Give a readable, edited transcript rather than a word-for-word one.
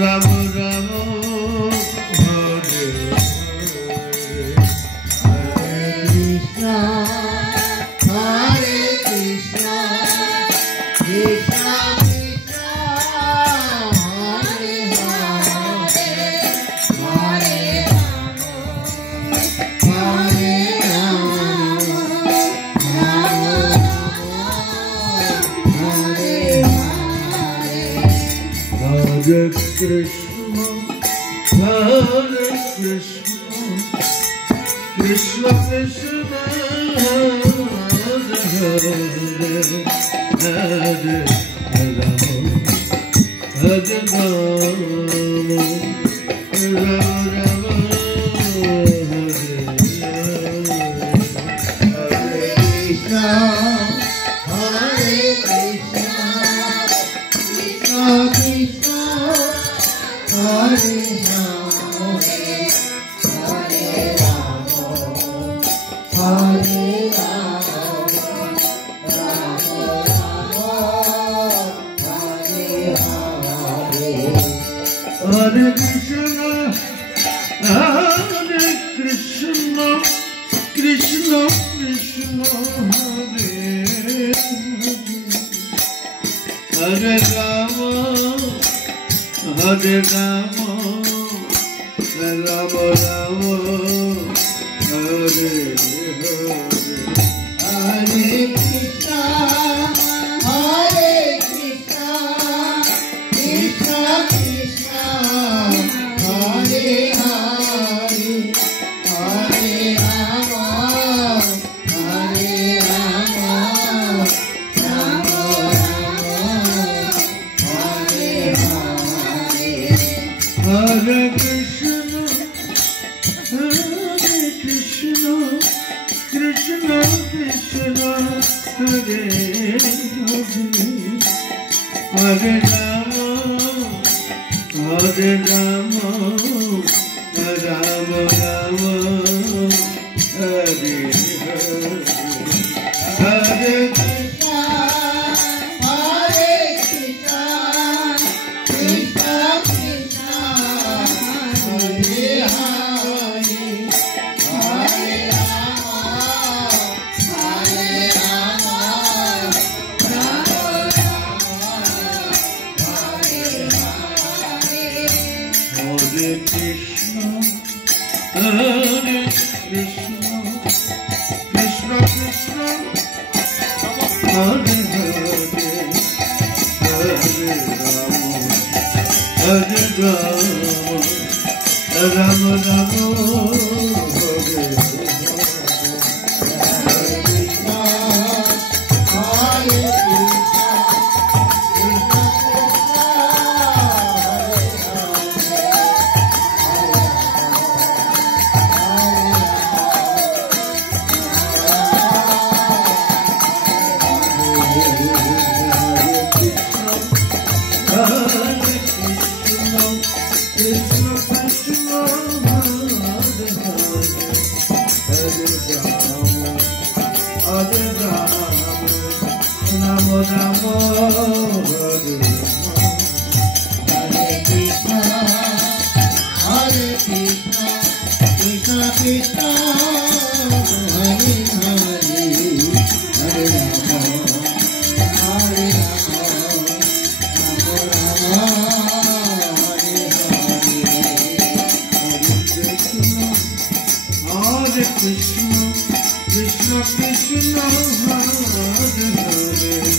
Ram Ram Hare Hare Krishna Hare Krishna Krishna Krishna Hare Hare Hare Hare Ram Hare Hare Krishna, Hare Krishna, Krishna Krishna, Hare Hare, Hare Rama, Hare Rama, Rama Rama, Hare Krishna, Hare Krishna, Krishna Krishna. Hare Rama, Hare Rama, Hare Rama, Rama Rama, Hare Hare. Hare Krishna, Hare Krishna, Krishna Krishna, Hare Rama, Hare Rama, Rama Rama, Hare Hare. Hare Krishna, Hare Krishna, Krishna Krishna, Hare Hare, Hare Rama, Hare Rama, Rama Rama, Hare Krishna, Hare Krishna, Krishna Krishna, Hare Hare, Hare Rama, Hare Rama, Rama Rama, Hare Hare. Hare Krishna, Hare Krishna, Krishna Krishna, Hare Hare, Hare Rama, Hare Rama, Rama Rama, Hare Hare. Hare Krishna, Hare Krishna, Krishna Krishna, Hare Hare, Hare Rama, Hare Rama, Rama Rama, Hare Krishna, Hare Krishna, Krishna Krishna, Hare Hare, Hare Rama, Hare Rama, Rama Rama, Hare Krishna, Krishna Krishna, Hare Hare.